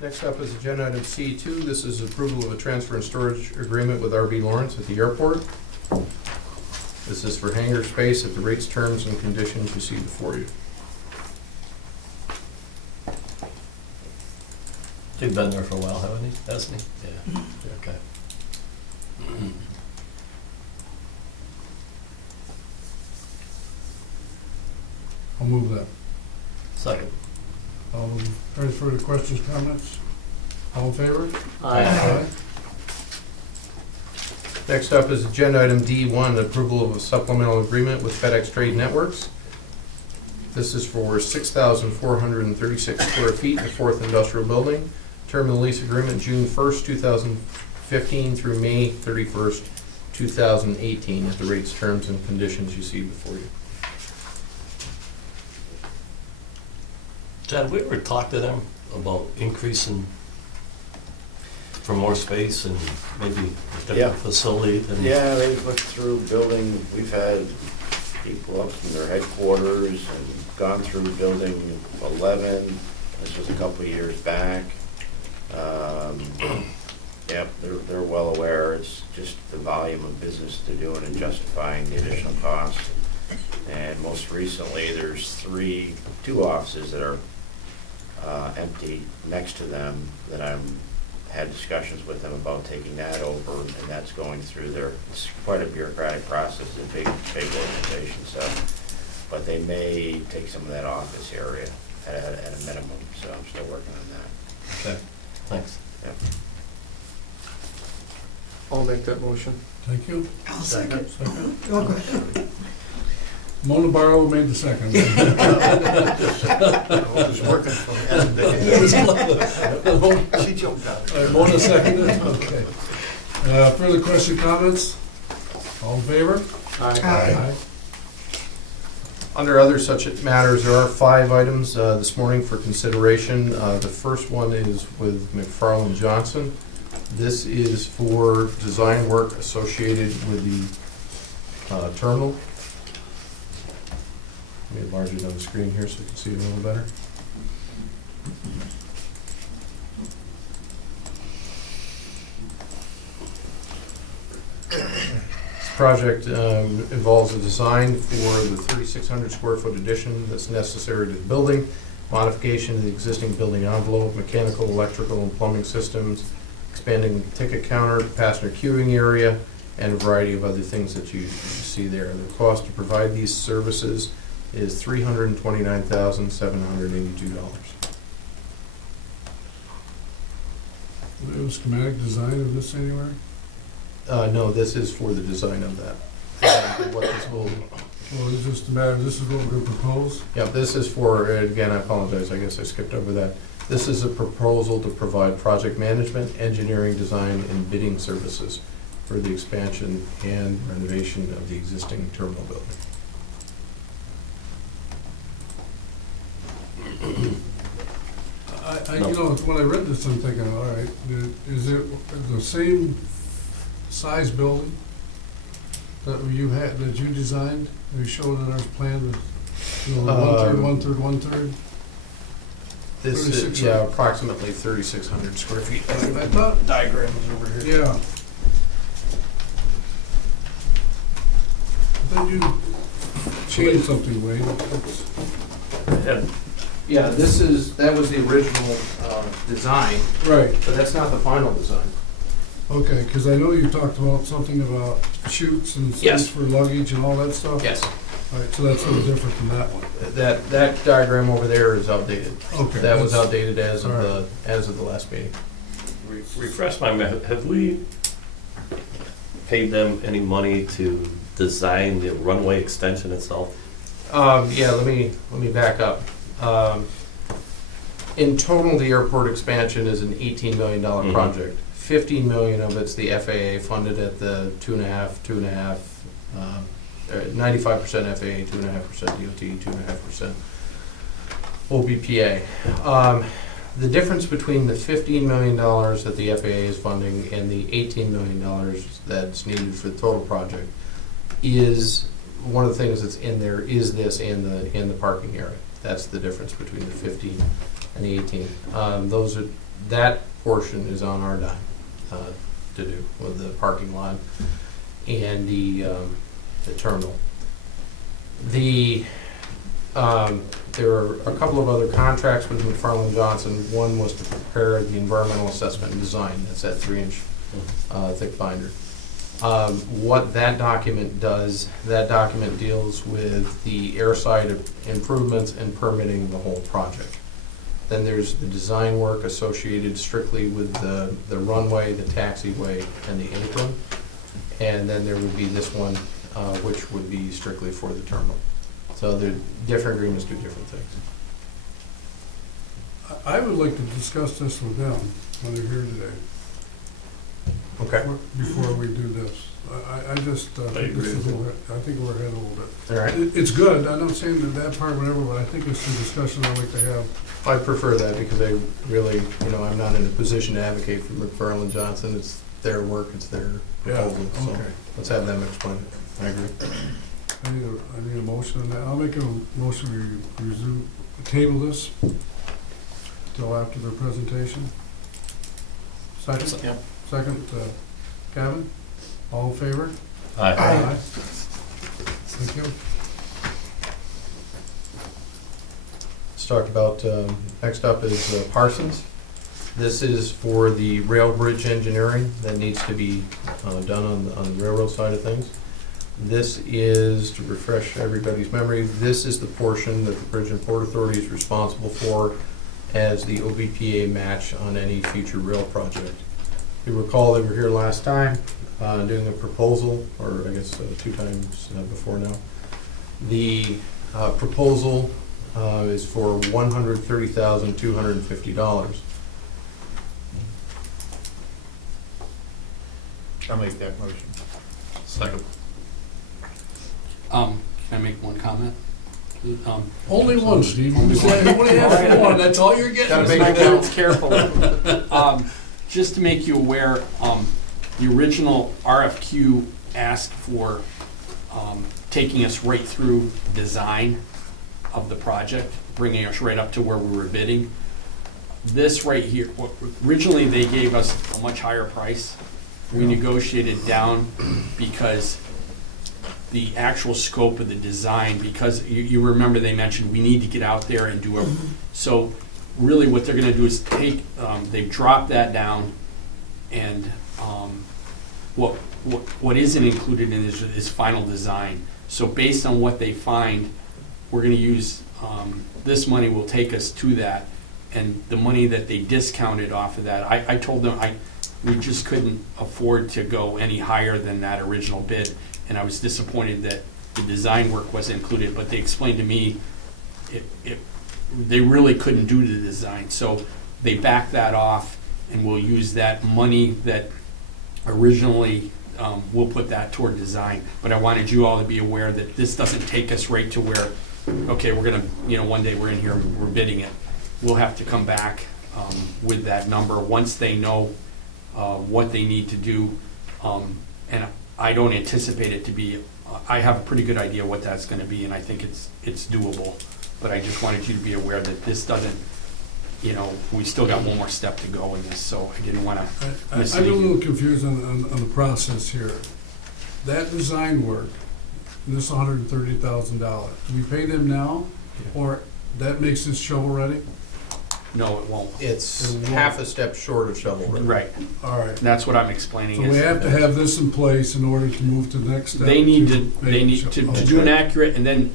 Next up is agenda item C2. This is approval of a transfer and storage agreement with RB Lawrence at the airport. This is for hangar space at the rates, terms, and conditions you see before you. He's been there for a while, haven't he? Hasn't he? Yeah. Okay. I'll move that. Second. Any further questions, comments? All in favor? Aye. Next up is agenda item D1, approval of a supplemental agreement with FedEx Trade Networks. This is for 6,436 square feet in the 4th Industrial Building. Term of the lease agreement June 1st, 2015 through May 31st, 2018 at the rates, terms, and conditions you see before you. Chad, we ever talked to them about increasing for more space and maybe a Yeah. different facility than? Yeah, they've looked through building, we've had people up from their headquarters and gone through building 11. This was a couple of years back. Yep, they're well aware. It's just the volume of business they're doing and justifying the additional cost. And most recently, there's two offices that are empty next to them that had discussions with them about taking that over, and that's going through it's quite a bureaucratic process, a big organization, so, but they may take some of that office area at a minimum, so I'm still working on that. Okay, thanks. Yep. I'll make that motion. Thank you. I'll second. Second. Oh, go ahead. Mona Barlow made the second. It's working for me. She jumped out. All right, Mona seconded, okay. Further question, comments? All in favor? Aye. Under other such matters, there are 5 items this morning for consideration. The first one is with McFarland Johnson. This is for design work associated with the terminal. Let me enlarge it on the screen here so you can see it a little better. This project involves a design for the 3,600 square foot addition that's necessary to the building, modification of the existing building envelope, mechanical, electrical, and plumbing systems, expanding the ticket counter, passenger queuing area, and a variety of other things that you see there. The cost to provide these services is $329,782. Do we have a schematic design of this anywhere? No, this is for the design of that. What this will, Well, it's just a matter, this is what we're gonna propose? yeah, this is for, again, I apologize, I guess I skipped over that. This is a proposal to provide project management, engineering, design, and bidding services for the expansion and renovation of the existing terminal building. When I read this, I'm thinking, all right, is it the same size building that you designed? You showed in our plan that, one third? This is, 3,600. yeah, approximately 3,600 square feet. I thought, Diagram is over here. yeah. Then you changed something, Wayne. Yeah, that was the original design, Right, but that's not the final design. okay, because I know you talked about something about chutes and Yes. things for luggage and all that stuff? Yes, All right, so that's a little different from that one. that diagram over there is outdated. Okay. That was that's- outdated as of All the last meeting. Refresh my memory, have we paid them any money to design the runway extension itself? Yeah, let me back up. In total, the airport expansion is an $18 million project. 15 million of it's the FAA funded at the 95% FAA, 2.5% DOT, 2.5% OBPA. The difference between the $15 million that the FAA is funding and the $18 million that's needed for the total project is one of the things that's in there is this in the parking area. That's the difference between the 15 and the 18. that portion is on our dime to do with the parking lot and the terminal. There are a couple of other contracts with McFarland Johnson. One was to prepare the environmental assessment and design. That's that 3-inch thick binder. What that document does, that document deals with the airside improvements and permitting the whole project. Then there's the design work associated strictly with the runway, the taxiway, and the apron. And then there would be this one, which would be strictly for the terminal. So the different agreements do different things. I would like to discuss this with them when they're here today, Okay. before we do this. I just, think this is I think we're ahead a little bit. All right. It's good, I'm not saying that part, whatever, but I think it's some discussion I'd like to have. I prefer that because I really, I'm not in a position to advocate for McFarland Johnson. It's their work, it's their proposal. So Okay. let's have them explain it. I agree. I need a motion on that. I'll make a motion we resume, table this till after their presentation. Second? Yep. Second, Kevin? All in favor? Aye. Thank you. Let's talk about, next up is Parsons. This is for the rail bridge engineering that needs to be done on the railroad side of things. This is, to refresh everybody's memory, this is the portion that the Bridge and Port Authority is responsible for as the OBPA match on any future rail project. You recall they were here last time doing a proposal, or I guess 2 times before now. The proposal is for $130,250. I'll make that motion. Second. Can I make one comment? Only one, Steve. Only You said one. only have one, that's all you're getting. Gotta make My it count. words carefully. Just to make you aware, the original RFQ asked for taking us right through design of the project, bringing us right up to where we were bidding. This right here, originally they gave us a much higher price. We negotiated down because the actual scope of the design, because you remember they mentioned we need to get out there and do a, so really what they're gonna do is take, they've dropped that down, and what isn't included in this is final design. So based on what they find, we're gonna use, this money will take us to that, and the money that they discounted off of that, I told them we just couldn't afford to go any higher than that original bid, and I was disappointed that the design work wasn't included, but they explained to me they really couldn't do the design, so they backed that off, and we'll use that money that originally, we'll put that toward design. But I wanted you all to be aware that this doesn't take us right to where, okay, we're gonna, one day we're in here, we're bidding it. We'll have to come back with that number once they know what they need to do, and I don't anticipate it to be, I have a pretty good idea what that's gonna be, and I think it's doable, but I just wanted you to be aware that this doesn't, we still got one more step to go in this, so I didn't wanna I'm a mislead you. little confused on the process here. That design work, this $130,000, do we pay them now, or that makes this shovel ready? No, it won't. It's half a step short of shovel ready. Right, All right. that's what I'm explaining. So we have to have this in place in order to move to the next step? They need to make to it do an okay. accurate, and then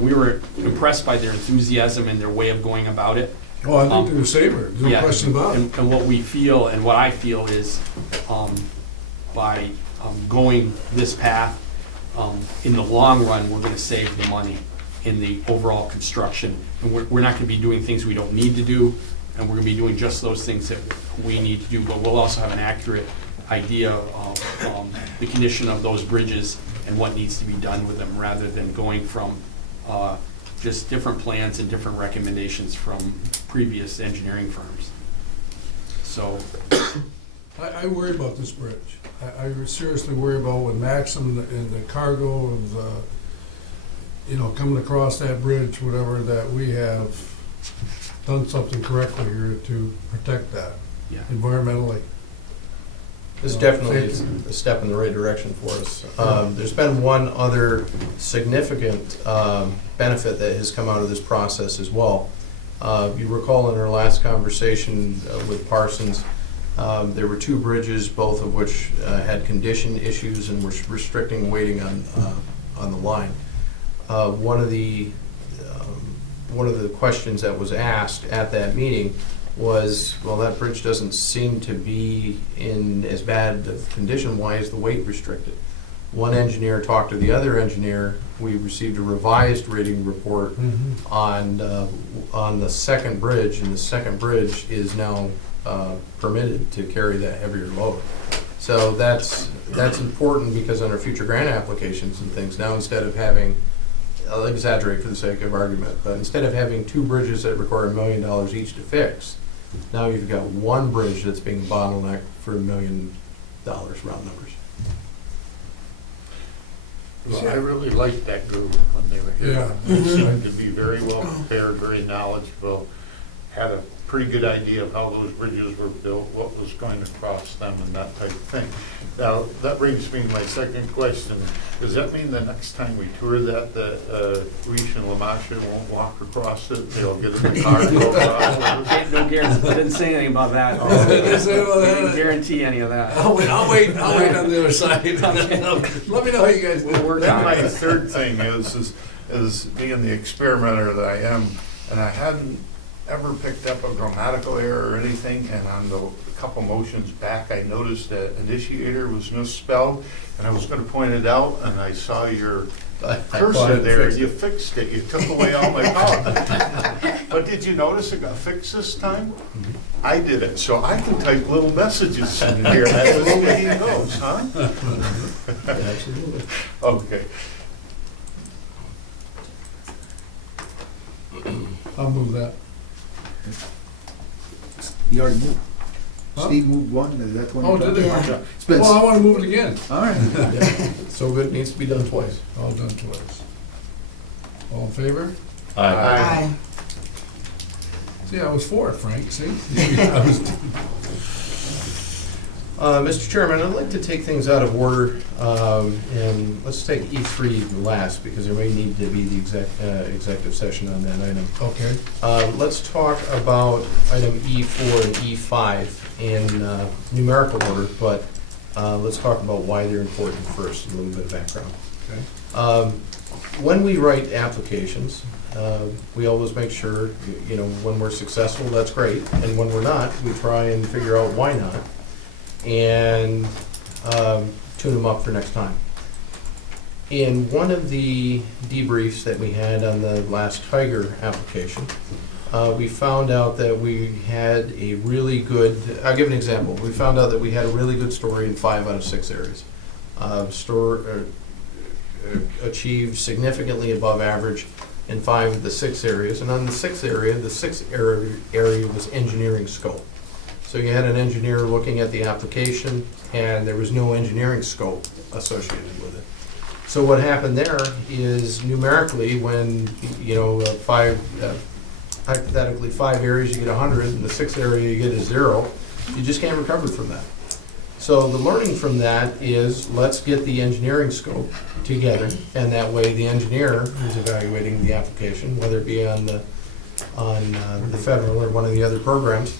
we were impressed by their enthusiasm and their way of going about it. Oh, I think they're a saver, there's no Yeah, question about it. And what we feel, and what I feel is, by going this path, in the long run, we're gonna save the money in the overall construction. And we're not gonna be doing things we don't need to do, and we're gonna be doing just those things that we need to do, but we'll also have an accurate idea of the condition of those bridges and what needs to be done with them, rather than going from just different plans and different recommendations from previous engineering firms. So, I worry about this bridge. I seriously worry about with Maxim and the cargo of, coming across that bridge, whatever that we have, done something correctly here to protect that Yeah. environmentally. This definitely is a step in the right direction for us. There's been one other significant benefit that has come out of this process as well. You recall in our last conversation with Parsons, there were two bridges, both of which had condition issues and were restricting waiting on the line. One of the questions that was asked at that meeting was, well, that bridge doesn't seem to be in as bad of condition, why is the weight restricted? One engineer talked to the other engineer, we received a revised rating report on the second bridge, and the second bridge is now permitted to carry that heavier load. So that's important, because on our future grant applications and things, now instead of having, I'll exaggerate for the sake of argument, but instead of having two bridges that require $1 million each to fix, now you've got one bridge that's being bottlenecked for $1 million, round numbers. Well, I really liked that group when they were here. Yeah. They seemed to be very well prepared, very knowledgeable, had a pretty good idea of how those bridges were built, what was going to cross them, and that type of thing. Now, that brings me to my second question. Does that mean the next time we tour that, Reach and Lamasha won't walk across it? They'll get in the car and go across? No guarantee, I didn't say anything about that. Didn't say about that. Didn't guarantee any of that. I'll wait on the other side. Let me know how you guys We'll work Then on my it. third thing is being the experimenter that I am, and I hadn't ever picked up a grammatical error or anything, and on the couple motions back, I noticed that initiator was misspelled, and I was gonna point it out, and I saw your cursor there, and you fixed it, you took away all my power. But did you notice it got fixed this time? I did it, so I can type little messages in here, that's the way he goes, huh? Absolutely. Okay. I'll move that. You already moved. Huh? Steve moved one, is that the one? Oh, you're did talking they? about? It's been, Well, I wanna move it again. all right. Yeah. So good, needs to be done twice. All done twice. All in favor? Aye. See, I was for it, Frank, see? I was- Mr. Chairman, I'd like to take things out of order, and let's take E3 last, because there may need to be the executive session on that item. Okay. Let's talk about item E4 and E5 in numerical order, but let's talk about why they're important first, a little bit of background. Okay. When we write applications, we always make sure, when we're successful, that's great, and when we're not, we try and figure out why not, and tune them up for next time. In one of the debriefs that we had on the last Tiger application, we found out that we had a really good, I'll give an example. We found out that we had a really good story in 5 out of 6 areas. Achieved significantly above average in 5 of the 6 areas. And on the 6th area, the 6th area was engineering scope. So you had an engineer looking at the application, and there was no engineering scope associated with it. So what happened there is numerically, when, hypothetically 5 areas you get 100, and the 6th area you get a 0, you just can't recover from that. So the learning from that is, let's get the engineering scope together, and that way the engineer who's evaluating the application, whether it be on the federal or one of the other programs,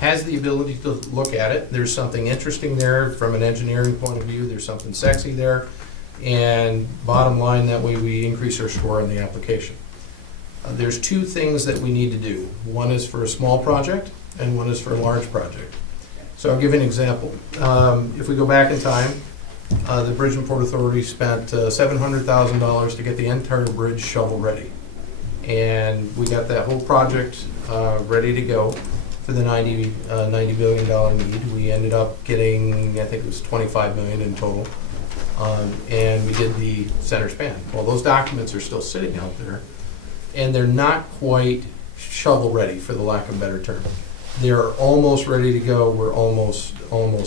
has the ability to look at it. There's something interesting there from an engineering point of view, there's something sexy there, and bottom line, that way we increase our score on the application. There's 2 things that we need to do. One is for a small project, and one is for a large project. So I'll give you an example. If we go back in time, the Bridge and Port Authority spent $700,000 to get the entire bridge shovel-ready. And we got that whole project ready to go for the $90 billion need. We ended up getting, I think it was $25 million in total. And we did the center span. Well, those documents are still sitting out there, and they're not quite shovel-ready, for the lack of a better term. They're almost ready to go, we're almost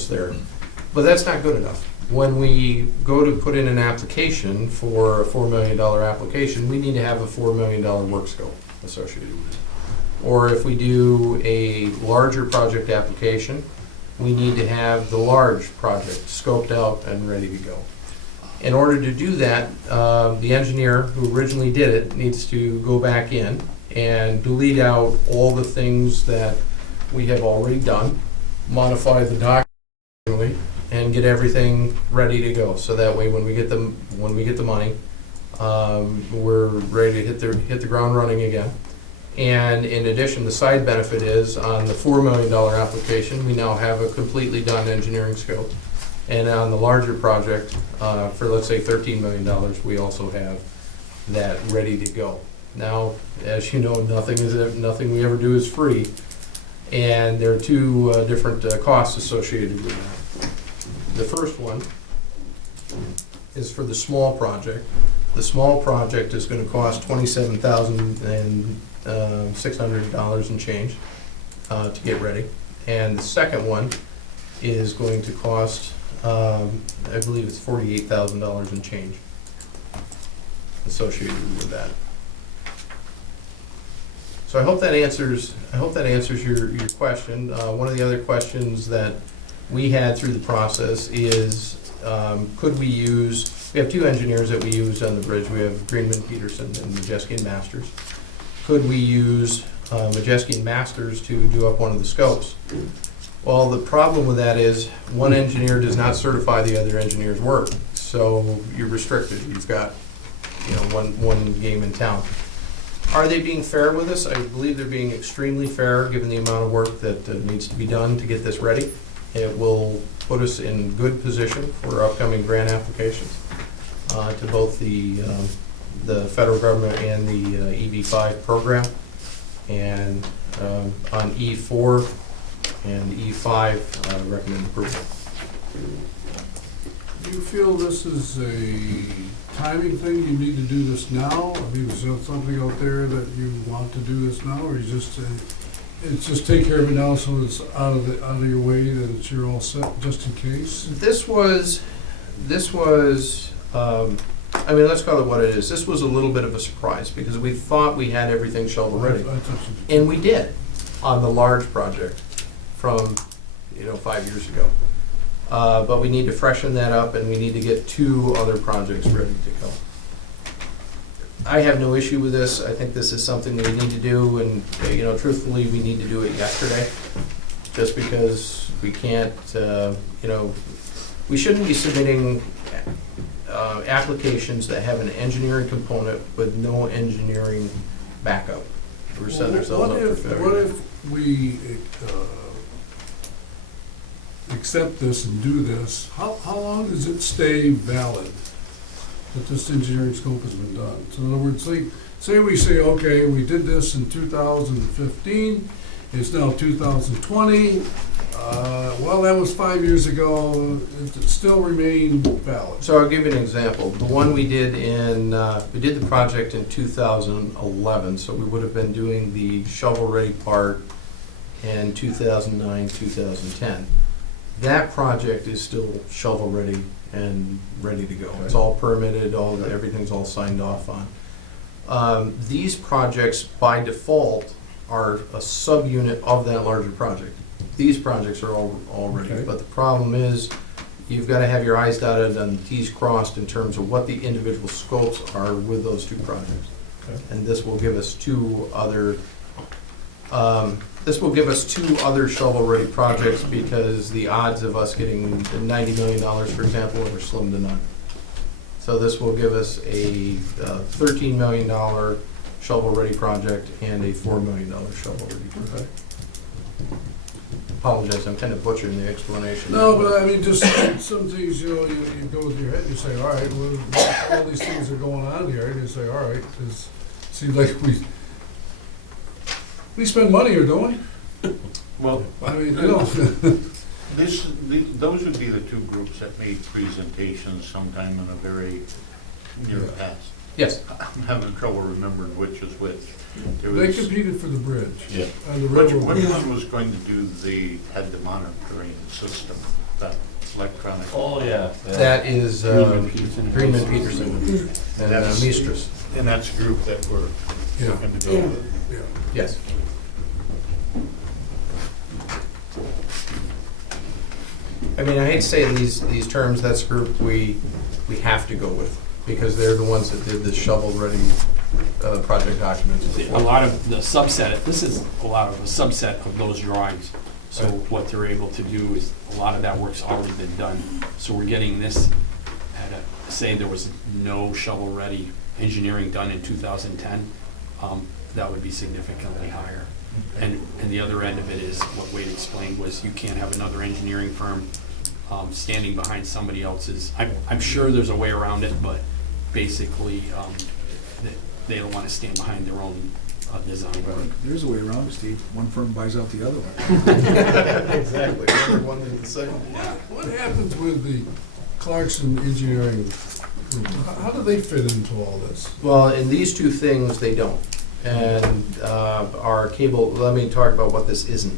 there. But that's not good enough. When we go to put in an application for a $4 million application, we need to have a $4 million work scope associated with it. or if we do a larger project application, we need to have the large project scoped out and ready to go. In order to do that, the engineer who originally did it needs to go back in and delete out all the things that we have already done, modify the document, and get everything ready to go. So that way, when we get the money, we're ready to hit the ground running again. And in addition, the side benefit is on the $4 million application, we now have a completely done engineering scope. And on the larger project, for let's say $13 million, we also have that ready to go. Now, as you know, nothing we ever do is free, and there are two different costs associated with that. The first one is for the small project. The small project is going to cost $27,600 and change to get ready, and the second one is going to cost, I believe it's $48,000 and change associated with that. So I hope that answers your question. One of the other questions that we had through the process is, could we use, we have two engineers that we use on the bridge. We have Greenman Peterson and Majeski and Masters. Could we use Majeski and Masters to do up one of the scopes? Well, the problem with that is one engineer does not certify the other engineer's work. So you're restricted. You've got, one game in town. Are they being fair with us? I believe they're being extremely fair, given the amount of work that needs to be done to get this ready. It will put us in good position for upcoming grant applications to both the federal government and the EB5 program. And on E4 and E5, recommend approval. Do you feel this is a timing thing, you need to do this now? I mean, is there something out there that you want to do this now, or you just, it's just take care of it now so it's out of your way, that it's, you're all set, just in case? This was, I mean, let's call it what it is. This was a little bit of a surprise, because we thought we had everything shovel ready. And we did, on the large project from, 5 years ago. But we need to freshen that up, and we need to get two other projects ready to go. I have no issue with this. I think this is something that we need to do, and, truthfully, we need to do it yesterday, just because we can't, we shouldn't be submitting applications that have an engineering component with no engineering backup. We're setting ourselves up for failure. What if we accept this and do this? How long does it stay valid that this engineering scope has been done? So in other words, say we say, okay, we did this in 2015, it's now 2020, well, that was 5 years ago, does it still remain valid? So I'll give you an example. The one we did we did the project in 2011, so we would have been doing the shovel-ready part in 2009, 2010. That project is still shovel-ready and ready to go. It's all permitted, everything's all signed off on. These projects, by default, are a subunit of that larger project. These projects are all ready, Okay. but the problem is, you've got to have your I's dotted and T's crossed in terms of what the individual scopes are with those two projects. Okay. And this will give us two other shovel-ready projects, because the odds of us getting $90 million, for example, are slim to none. So this will give us a $13 million shovel-ready project and a $4 million shovel-ready project. Apologize, I'm kind of butchering the explanation. No, but I mean, just some things, you go with your head, you say, all right, well, all these things are going on here, and you say, all right, it seems like we spend money here, don't we? Well, I mean, those would be the two groups that made presentations sometime in a very near past. Yes. I'm having trouble remembering which is which. they competed for the bridge. Yeah. And the Which railroad. one was going to do had the monitoring system, that electronic? Oh, yeah. That is Greenman Peterson. Greenman Peterson and That's- Mistras. And that's a group that we're Yeah, looking to go with. yeah. Yes. I mean, I hate to say it in these terms, that's a group we have to go with, because they're the ones that did the shovel-ready project documents A before. lot of the subset, this is a lot of a subset of those drawings. So what they're able to do is, a lot of that work's already been done. So we're getting this at a, say there was no shovel-ready engineering done in 2010, that would be significantly higher. And the other end of it is, what Wade explained was, you can't have another engineering firm standing behind somebody else's. I'm sure there's a way around it, but basically, they don't want to stand behind their own design. There's a way around it, Steve. One firm buys out the other one. Exactly. Everyone did the same. What happens with the Clarkson Engineering Group? How do they fit into all this? Well, in these two things, they don't. And our cable, let me talk about what this isn't.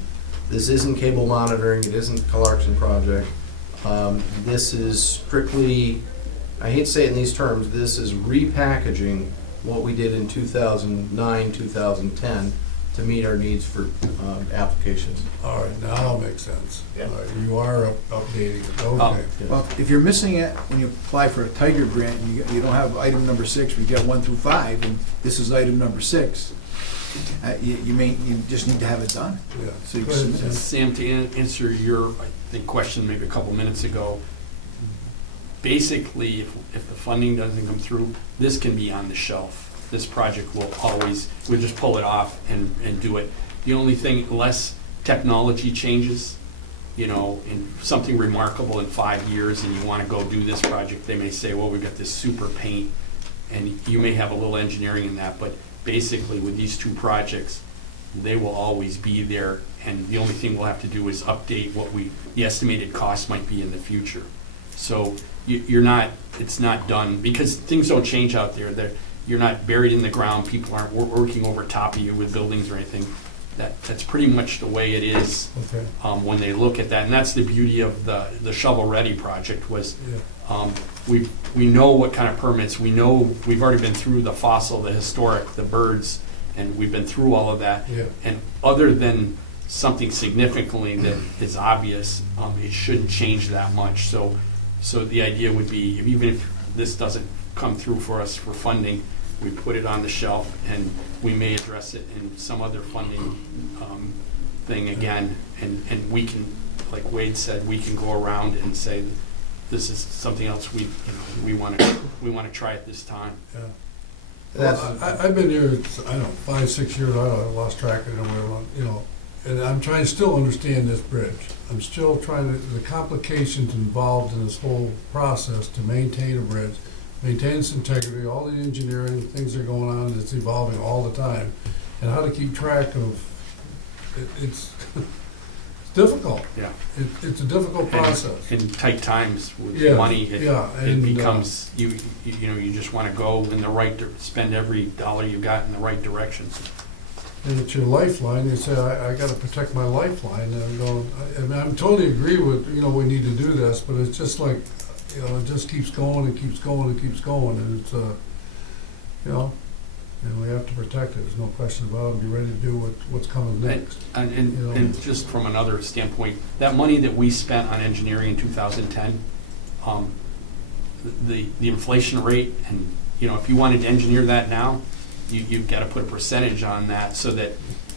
This isn't cable monitoring, it isn't Clarkson project. This is strictly, I hate to say it in these terms, this is repackaging what we did in 2009, 2010 to meet our needs for applications. All right, now it makes sense. Yeah. All right, you are updating it, okay. Well, if you're missing it when you apply for a Tiger grant, and you don't have item number 6, we get 1 through 5, and this is item number 6, you just need to have it done. Yeah. So you Go ahead, submit it. Sam, to answer your, I think, question maybe a couple minutes ago, basically, if the funding doesn't come through, this can be on the shelf. This project will always, we'll just pull it off and do it. The only thing, unless technology changes, you know, in something remarkable in 5 years, and you want to go do this project, they may say, well, we've got this super paint, and you may have a little engineering in that, but basically with these two projects, they will always be there, and the only thing we'll have to do is update what the estimated cost might be in the future. So you're not, it's not done, because things don't change out there. You're not buried in the ground, people aren't working over top of you with buildings or anything. That's pretty much the way it is Okay. when they look at that. And that's the beauty of the shovel-ready project was, Yeah. we know what kind of permits, we know, we've already been through the fossil, the historic, the birds, and we've been through all of that. Yeah. And other than something significantly that is obvious, it shouldn't change that much. So the idea would be, even if this doesn't come through for us for funding, we put it on the shelf, and we may address it in some other funding thing again, and we can, like Wade said, we can go around and say, this is something else we want to try at this time. Yeah. That's- Well, I've been here, I don't know, 5, 6 years, I don't know, I lost track of it, whatever, you know, and I'm trying to still understand this bridge. I'm still trying to, the complications involved in this whole process to maintain a bridge, maintain its integrity, all the engineering, things that are going on, it's evolving all the time, and how to keep track of, it's difficult. Yeah. It's a difficult process. In tight times with Yeah, money, yeah, it and, becomes, you know, you just want to go in the right, spend every dollar you got in the right direction. And it's your lifeline, you say, I gotta protect my lifeline, and I'm going, I mean, I'm totally agree with, you know, we need to do this, but it's just like, you know, it just keeps going and keeps going and keeps going, and it's, you know, and we have to protect it, there's no question about it, be ready to do what's coming next. And just from another standpoint, that money that we spent on engineering in 2010, the inflation rate, and, you know, if you wanted to engineer that now, you've got to put a percentage on that, so that,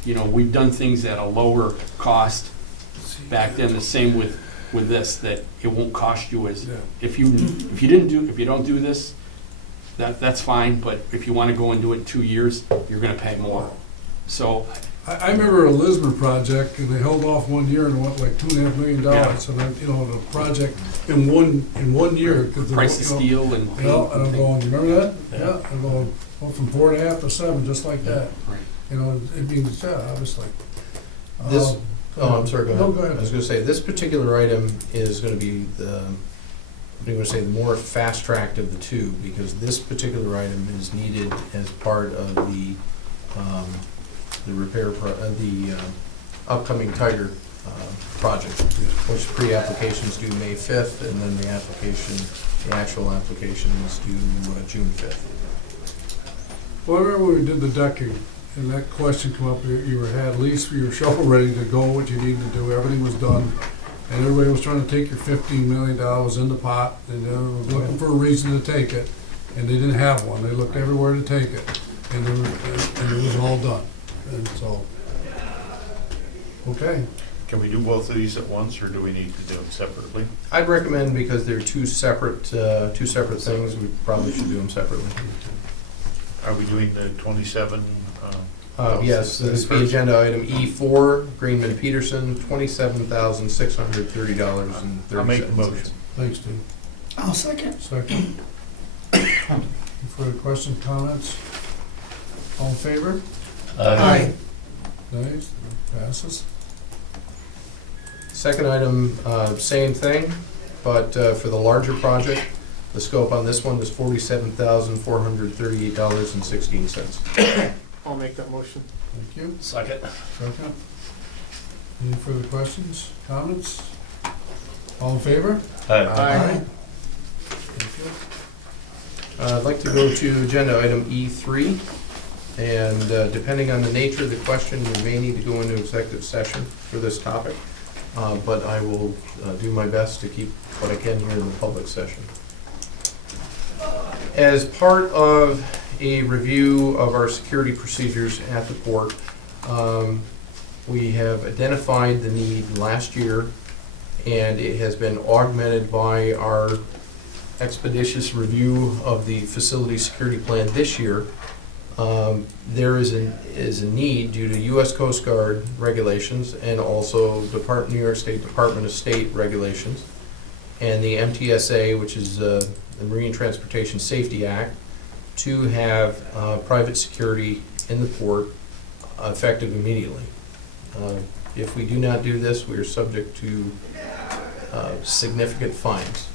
you know, we've done things at a lower cost back then, the same with this, that it won't cost you as, Yeah. if you don't do this, that's fine, but if you want to go and do it in 2 years, you're going to pay more. So, I remember a Lisbon project, and they held off 1 year and went like $2.5 million, Yeah. so then, you know, the project in one year, because price of steel and you know, and I'm paint. going, remember that? Yeah. I'm going from 4.5 to 7, just like that. Right. You know, it means, yeah, I was like. This- go Oh, I'm sorry, go ahead. No, go I was ahead. gonna say, this particular item is gonna be the, what do you wanna say, the more fast-tracked of the two, because this particular item is needed as part of the repair, the upcoming Tiger project, which pre-application's due May 5th, and then the actual application is due June 5th. Well, I remember when we did the decking, and that question come up, you had at least your shovel ready to go, what you needed to do, everything was done. and everybody was trying to take your $15 million in the pot, and they were looking for a reason to take it, and they didn't have one. They looked everywhere to take it, and it was all done. And so, okay. Can we do both of these at once, or do we need to do them separately? I'd recommend, because they're two separate things, we probably should do them separately. Are we doing the 27? Yes, this is the agenda item E4, Greenman Peterson, $27,630.30. I'll make the motion. Thanks, Steve. I'll second. Second. Any further questions, comments? All in favor? Aye. Nays? Passes. Second item, same thing, but for the larger project, the scope on this one is $47,438.16. I'll make that motion. Thank you. Second. Second. Any further questions, comments? All in favor? Aye. Thank you. I'd like to go to agenda item E3, and depending on the nature of the question, we may need to go into executive session for this topic, but I will do my best to keep what I can here in the public session. As part of a review of our security procedures at the port, we have identified the need last year, and it has been augmented by our expeditious review of the facility security plan this year. There is a need due to U.S. Coast Guard regulations and also New York State Department of State regulations and the MTSA, which is the Marine Transportation Safety Act, to have private security in the port effective immediately. If we do not do this, we are subject to significant fines.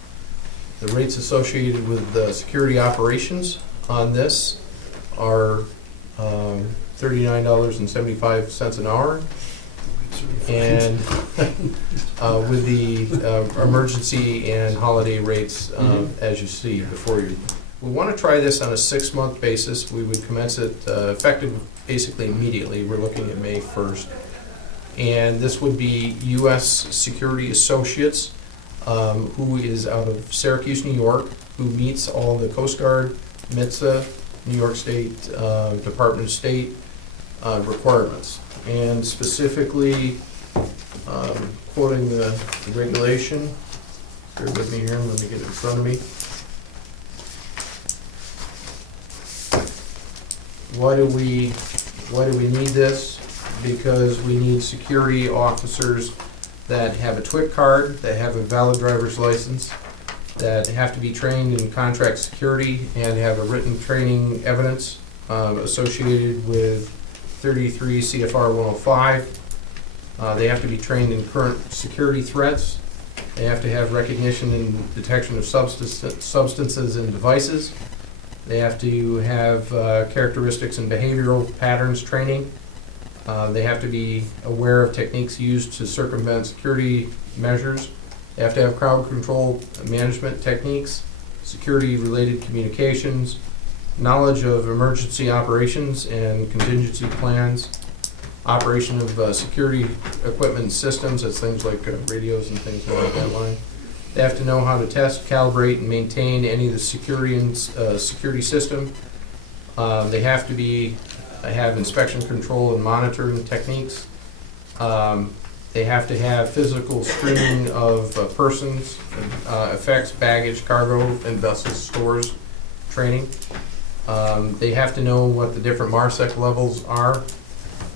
The rates associated with the security operations on this are $39.75 an hour, and with the emergency and holiday rates, as you see before you. We want to try this on a 6-month basis. We would commence it effective basically immediately. We're looking at May 1st. And this would be U.S. Security Associates, who is out of Syracuse, New York, who meets all the Coast Guard, MTSA, New York State Department of State requirements. And specifically, quoting the regulation, bear with me here, let me get it in front of me. Why do we need this? Because we need security officers that have a TWIC card, that have a valid driver's license, that have to be trained in contract security and have a written training evidence associated with 33 CFR 105. They have to be trained in current security threats. They have to have recognition and detection of substances and devices. They have to have characteristics and behavioral patterns training. They have to be aware of techniques used to circumvent security measures. They have to have crowd control management techniques, security-related communications, knowledge of emergency operations and contingency plans, operation of security equipment and systems, that's things like radios and things along that line. They have to know how to test, calibrate, and maintain any of the security and security system. They have to have inspection, control, and monitoring techniques. They have to have physical screening of persons, effects, baggage, cargo, and vessel stores training. They have to know what the different MARSEC levels are,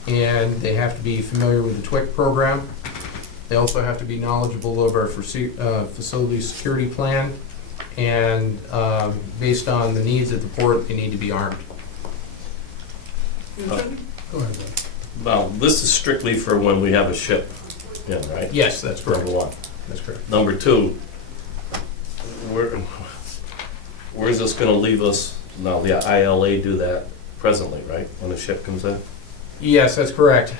and they have to be familiar with the TWIC program. They also have to be knowledgeable of our facility security plan, and based on the needs at the port, they need to be armed. Go ahead, Ben. Well, this is strictly for when we have a ship in, right? Yes, that's correct. Number one. That's correct. Number two, where's this gonna leave us? Now, the ILA do that presently, right, when a ship comes in? Yes, that's correct.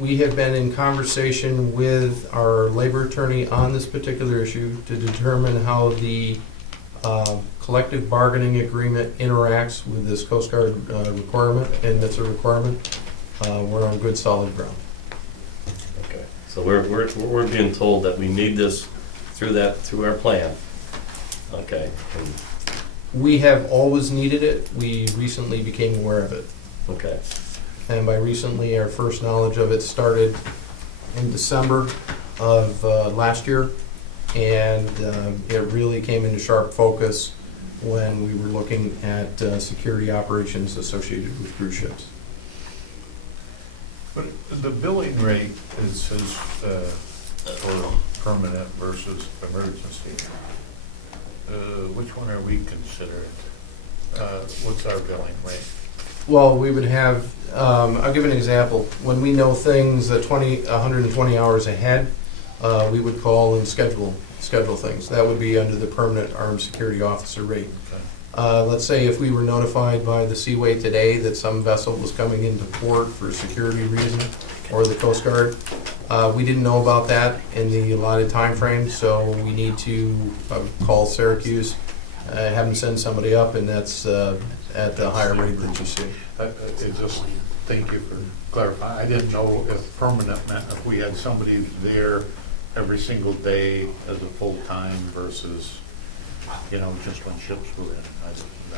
We have been in conversation with our labor attorney on this particular issue to determine how the collective bargaining agreement interacts with this Coast Guard requirement, and it's a requirement. We're on good solid ground. Okay, so So we're being told that we need this through our plan. Okay, and, We have always needed it. We recently became aware of it. okay, And by recently, our first knowledge of it started in December of last year. And it really came into sharp focus when we were looking at security operations associated with cruise ships. But the billing rate is for permanent versus emergency. Which one are we considering? What's our billing rate? Well, we would have, I'll give an example. When we know things 120 hours ahead, we would call and schedule things. That would be under the permanent armed security officer rate. Okay. Let's say if we were notified by the Seaway today that some vessel was coming into port for security reason, or the Coast Guard, we didn't know about that in the allotted time frame, so we need to call Syracuse, have them send somebody up, and that's at the higher rate that you see. Thank you for clarifying. I didn't know if permanent meant if we had somebody there every single day as a full-time versus, just when ships were in.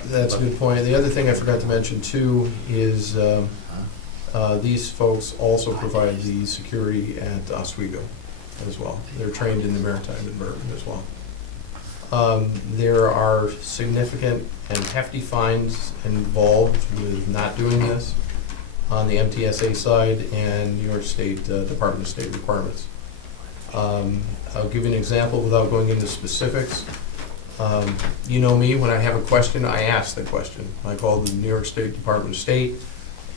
That's a good point. The other thing I forgot to mention too is these folks also provide the security at Oswego as well. They're trained in the maritime environment as well. There are significant and hefty fines involved with not doing this on the MTSA side and New York State Department of State requirements. I'll give you an example without going into specifics. You know me, when I have a question, I ask the question. I call the New York State Department of State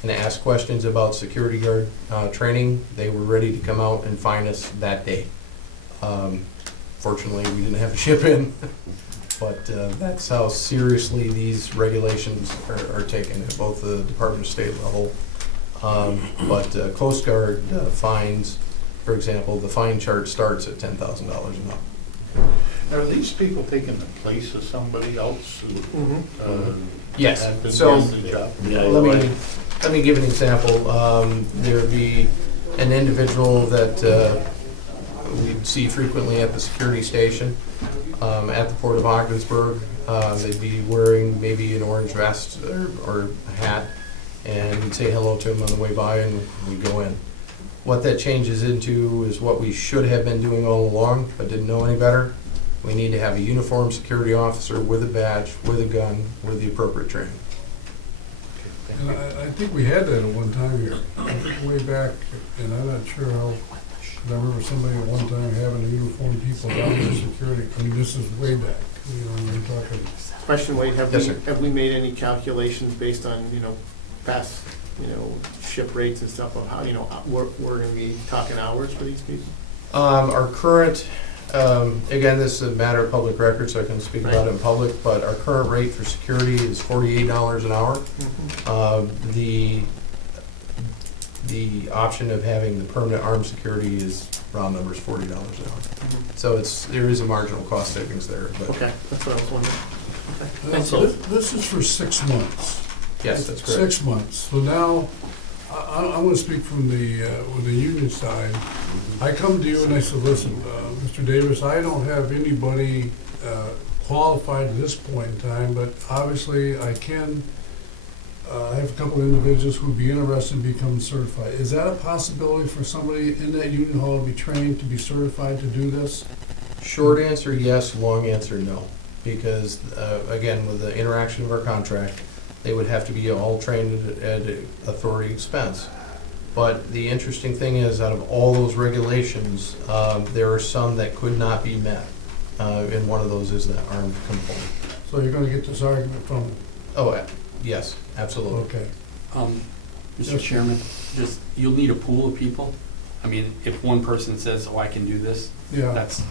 and ask questions about security guard training. They were ready to come out and fine us that day. Fortunately, we didn't have a ship in, but that's how seriously these regulations are taken at both the Department of State level. But Coast Guard fines, for example, the fine chart starts at $10,000 and up. Are these people taking the place of somebody else who? Yes. had been So doing the job? yeah, let me give an example. There'd be an individual that we'd see frequently at the security station at the port of Ogdensburg. They'd be wearing maybe an orange vest or a hat, and we'd say hello to him on the way by, and we'd go in. What that changes into is what we should have been doing all along, but didn't know any better. We need to have a uniformed security officer with a badge, with a gun, with the appropriate training. And I think we had that at one time here, way back, and I'm not sure how, 'cause I remember somebody at one time having uniformed people down there security. I mean, this is way back, we're talking. Question, Wade, Yes, sir. have we made any calculations based on, past, ship rates and stuff of how, we're gonna be talking hours for these people? Our current, again, this is a matter of public record, so I can speak about it in public, but our current rate for security is $48 an hour. The option of having the permanent armed security is round numbers $40 an hour. So there is a marginal cost savings there, but Okay, that's what I was wondering. Now, So- this is for 6 months. yes, that's correct. 6 months. So now, I'm gonna speak from with the union side. I come to you and I said, listen, Mr. Davis, I don't have anybody qualified at this point in time, but obviously I have a couple of individuals who would be interested in becoming certified. Is that a possibility for somebody in that union hall to be trained to be certified to do this? Short answer, yes. Long answer, no. Because, again, with the interaction of our contract, they would have to be all trained at authority expense. But the interesting thing is, out of all those regulations, there are some that could not be met. And one of those is the armed component. So you're gonna get this argument from, Oh, yes, absolutely. okay. Mr. Chairman, you'll need a pool of people. I mean, if one person says, oh, I can do this, Yeah, that's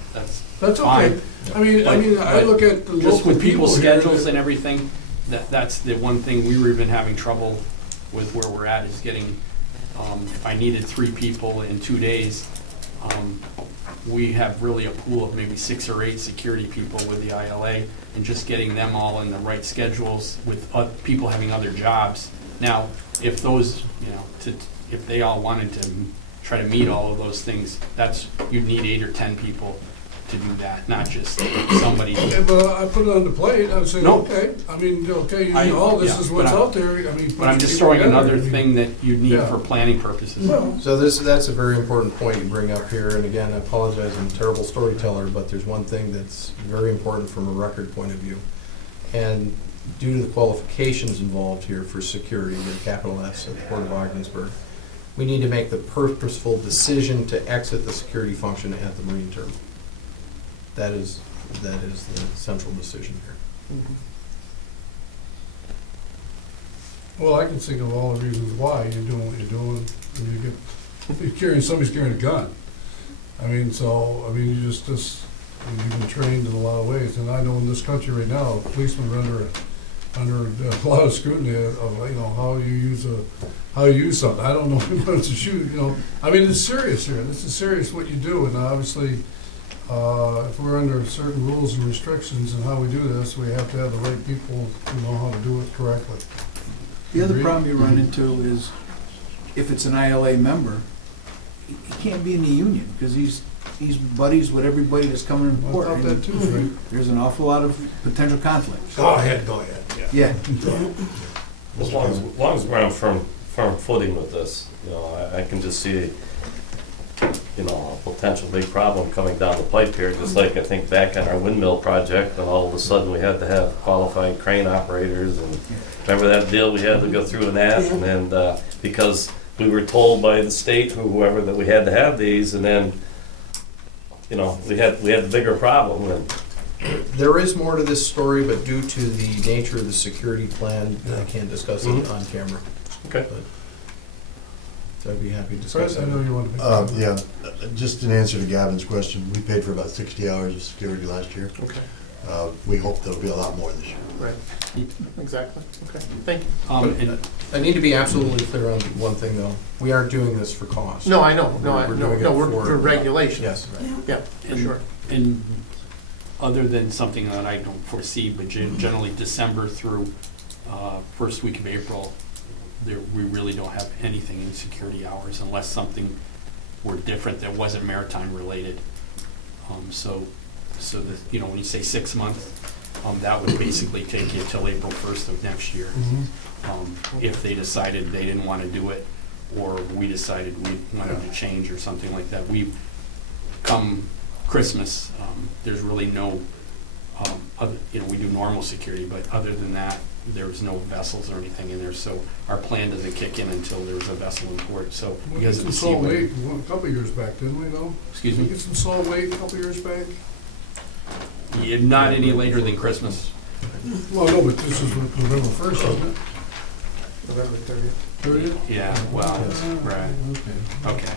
that's fine. okay. I But look at the Just local with people's people here schedules that- and everything, that's the one thing we were even having trouble with where we're at is getting, if I needed 3 people in 2 days, we have really a pool of maybe 6 or 8 security people with the ILA, and just getting them all in the right schedules with people having other jobs. Now, if those, if they all wanted to try to meet all of those things, you'd need 8 or 10 people to do that, not just somebody. Okay, but I put it on the plate, I say, No. okay, I mean, okay, I- this yeah, is but what's I'm- out there, I mean. But I'm just put throwing it together. another I mean, thing that you'd need Yeah. for planning purposes. Well, So that's a very important point you bring up here, and again, I apologize, I'm a terrible storyteller, but there's one thing that's very important from a record point of view. And due to the qualifications involved here for security, or capital S at the Port of Ogdensburg, we need to make the purposeful decision to exit the security function at the marine terminal. That is the central decision here. well, I can think of all the reasons why you're doing what you're doing, and somebody's carrying a gun. I mean, you you've been trained in a lot of ways, and I know in this country right now, policemen are under a lot of scrutiny of, how you use something. I don't know when to shoot, I mean, it's serious here, this is serious what you do, and obviously, if we're under certain rules and restrictions in how we do this, we have to have the right people who know how to do it correctly. The other Agreed? problem you run into is, if it's an ILA member, he can't be in the union, because he's buddies with everybody that's coming in I port. thought that too, Frank. There's an awful lot of potential conflicts. Go ahead, yeah. Yeah. As long as we're on firm footing with this, I can just see, a potential big problem coming down the pipe here, just like I think back on our windmill project, and all of a sudden we had to have qualified crane operators, and remember that deal we had to go through and that, and then, because we were told by the state or whoever that we had to have these, and then, we had the bigger problem, and There is more to this story, but due to the nature of the security plan, I can't discuss it on camera. Okay. So I'd be happy to discuss Fred, I know it. you want to. Yeah, just in answer to Gavin's question, we paid for about 60 hours of security last year. Okay, We hope there'll be a lot more this year. right, exactly, okay, thank you. And I need to be absolutely clear on one thing, though. We aren't doing this for cost. No, I know, We're doing it we're for- for regulation. Yes. Yeah, for And- sure. And other than something that I don't foresee, but generally December through first week of April, we really don't have anything in security hours unless something were different that wasn't maritime related. So when you say 6 months, that would basically take you till April 1st of next year. If they decided they didn't want to do it, or we decided we wanted to change or something like that. Come Christmas, there's really no, we do normal security, but other than that, there's no vessels or anything in there, so our plan doesn't kick in until there's a vessel in port, so We you got guys some can see salt what. weight a couple of years back, didn't we, though? Excuse We me? get some salt weight a couple of years back? Yeah, not any later than Christmas. Well, no, but this is November 1st, isn't it? November 30th. 30th? Yeah, well, right, Okay. okay.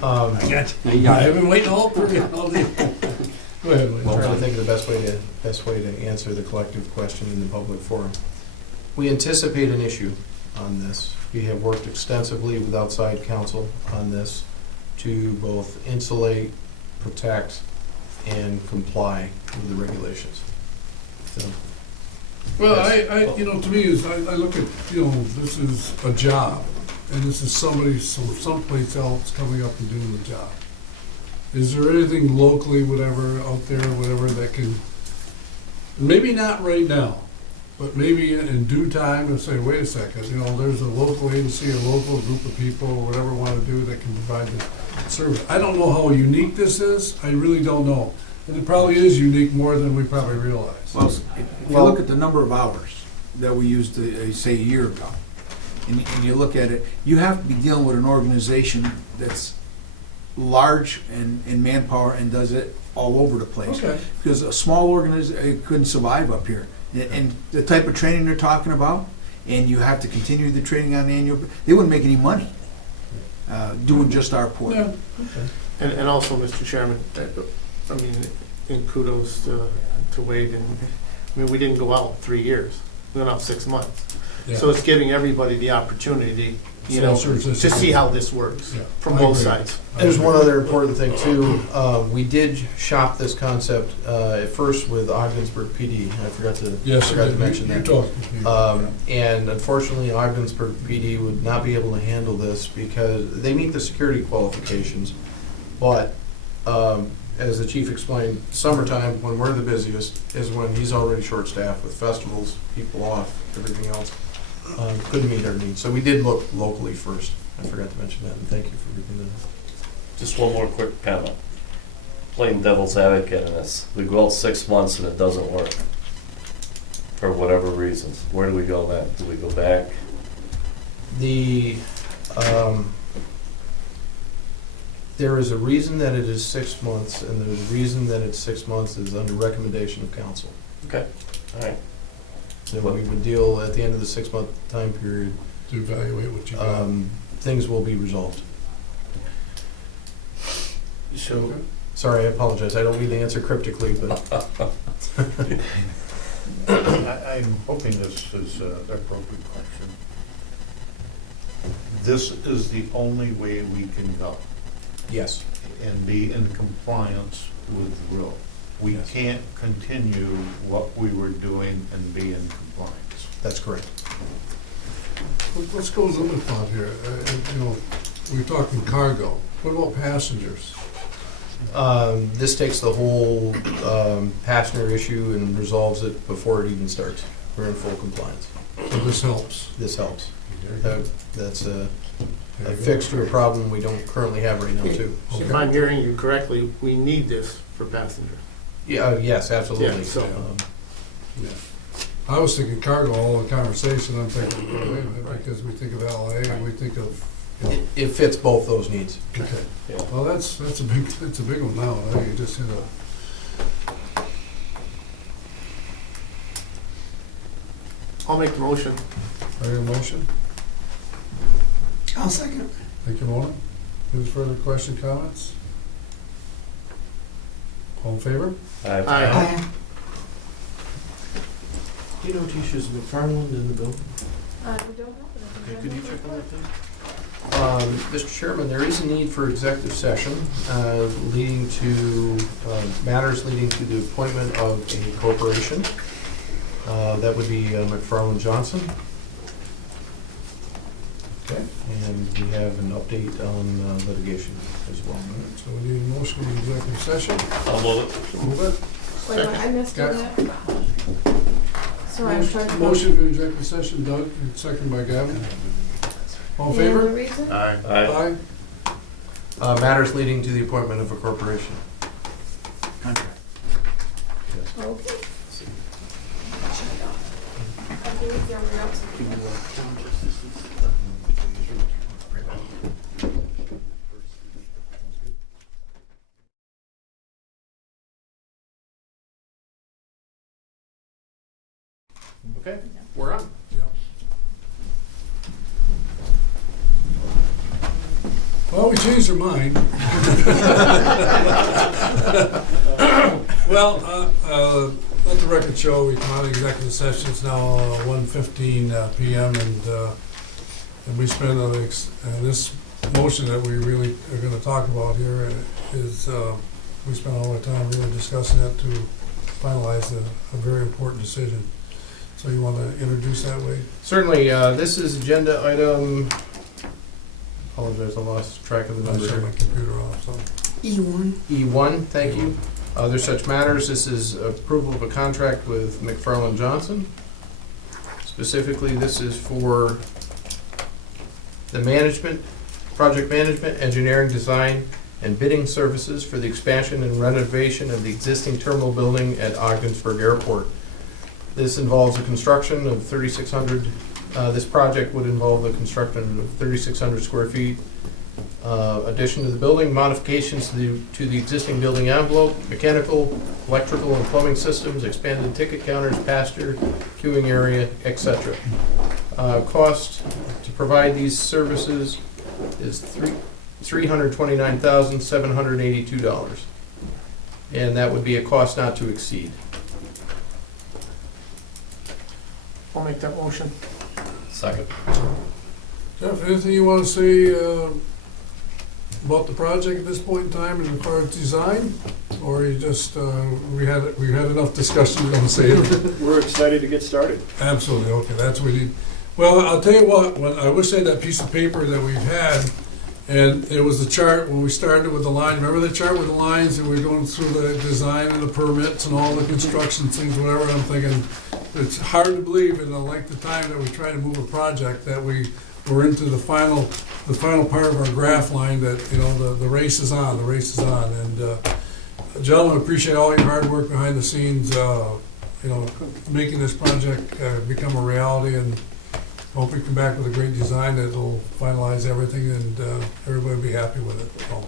I Now you got it. been waiting all day. Go ahead, Lee. I'm trying to think of the best way to answer the collective question in the public forum. We anticipate an issue on this. We have worked extensively with outside counsel on this to both insulate, protect, and comply with the regulations. So, Well, to me, I look at, this is a job, and this is someplace else coming up and doing the job. Is there anything locally, whatever, out there, whatever, that can, maybe not right now, but maybe in due time, and say, wait a second, there's a local agency, a local group of people, or whatever want to do that can provide this service. I don't know how unique this is, I really don't know. And it probably is unique more than we probably realize. Well, if you look at the number of hours that we used, say, a year ago, and you look at it, you have to be dealing with an organization that's large in manpower and does it all over the place. Okay. Because a small organization couldn't survive up here. And the type of training they're talking about, and you have to continue the training on an annual, they wouldn't make any money doing just our port. Yeah. And also, Mr. Chairman, and kudos to Wade, and, we didn't go out 3 years, we went out 6 months. Yeah. So it's giving everybody the opportunity you know, So it's just- to see how this works Yeah, from I both agree. sides. There's one other important thing too. We did shop this concept at first with Ogdensburg PD. I forgot Yes, to mention you that. talked. And unfortunately, Ogdensburg PD would not be able to handle this because they meet the security qualifications. But as the chief explained, summertime, when we're the busiest, is when he's already short-staffed with festivals, people off, everything else. Couldn't meet our needs. So we did look locally first. I forgot to mention that, and thank you for reading that. Just one more quick comment. Playing devil's advocate in this. We go out 6 months and it doesn't work. For whatever reasons. Where do we go then? Do we go back? There is a reason that it is 6 months, and the reason that it's 6 months is under recommendation of council. Okay, all right. That we would deal at the end of the 6-month time period, To evaluate what you got. things will be resolved. So, Sorry, I apologize. I don't mean to answer cryptically, but I'm hoping this is the appropriate question. This is the only way we can go yes, and be in compliance with the rule. We Yes. can't continue what we were doing and be in compliance. that's correct. Let's go a little bit thought here. You know, we're talking cargo. What about passengers? This takes the whole passenger issue and resolves it before it even starts. We're in full compliance. So this helps. This helps. There That's a you go. fix to a problem we don't currently have right now, too. If I'm hearing you correctly, we need this for passengers. Yeah, yes, absolutely. Yeah, so- Yeah. I was thinking cargo all the conversation. I'm thinking, well, wait a minute, because we think of LA and we think of, you know, It fits both those needs. okay. Yeah. Well, that's a big one now. You just hit a, I'll make the motion. are you a motion? I'll second. Thank you, Mona. Any further question, comments? All in favor? Aye. Do you know Tisha's McFarland in the building? We don't know, but I can Could you have check them on report. that, please? Mr. Chairman, there is a need for executive session leading to, matters leading to the appointment of a corporation. That would be McFarland Johnson. Okay. And we have an update on litigation as well. All right, so we need a motion for executive session. I'll move it. Move it. Wait, I missed Got- that. Sorry, I'm trying to. Motion for executive session, Doug, and second by Gavin. All in And the favor? reason? Aye. Aye. Matters leading to the appointment of a corporation. Contract. Okay. I think you're right. Okay, we're on. Yeah. Well, we changed our mind. Well, let the record show, we come out of executive session, it's now 1:15 PM, and we spent, and this motion that we really are gonna talk about here is, we spent all our time really discussing it to finalize a very important decision. So you wanna introduce that, Wade? Certainly, this is agenda item, apologize, I lost track of the I number shut here. my computer off, so. E1, thank you. Other such matters, this is approval of a contract with McFarland Johnson. Specifically, this is for the management, project management, engineering, design, and bidding services for the expansion and renovation of the existing terminal building at Ogdensburg Airport. This involves the construction of 3,600, this project would involve the construction of 3,600 square feet, addition to the building, modifications to the existing building envelope, mechanical, electrical, and plumbing systems, expanded ticket counters, pasture, queuing area, etc. Cost to provide these services is $329,782. And that would be a cost not to exceed. I'll make that motion. Second. Jeff, anything you want to say about the project at this point in time as far as design? Or you just, we had enough discussion, you don't say anything? We're excited to get started. Absolutely, okay, that's what we need. Well, I'll tell you what, I wish I had that piece of paper that we've had, and it was the chart when we started with the line. Remember the chart with the lines, and we were going through the design and the permits and all the construction things, whatever. I'm thinking, it's hard to believe in the length of time that we try to move a project, that we're into the final part of our graph line, that, you know, the race is on, And gentlemen, appreciate all your hard work behind the scenes, you know, making this project become a reality, and hope we come back with a great design that'll finalize everything, and everybody will be happy with it. So,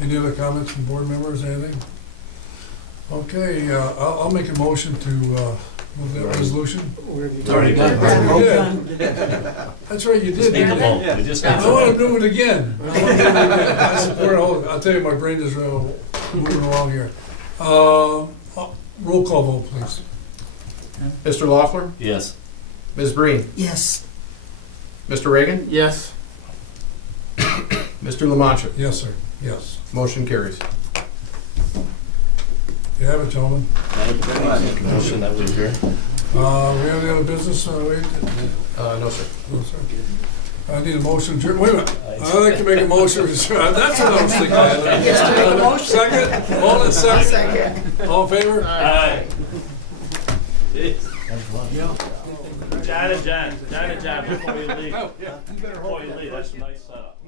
any other comments from board members, anything? Okay, I'll make a motion to move that resolution. It's already done. You did. That's right, you did. Just need a didn't you? vote. We just need I to want to vote. do it again. I support all, I'll tell you, my brain is moving along here. Roll call vote, please. Mr. Loeffler? Yes. Ms. Breen? Yes. Mr. Reagan? Yes. Mr. Lamancha? Yes, sir, yes. Motion carries. You have it, gentlemen. Motion that we adjourn. We have any other business? Wait. No, sir. No, sir. I need a motion to, wait a minute. I'd like to make a motion. That's what I was thinking. Second? All in second? All in favor? Aye. John and John, before you leave, that's a nice setup.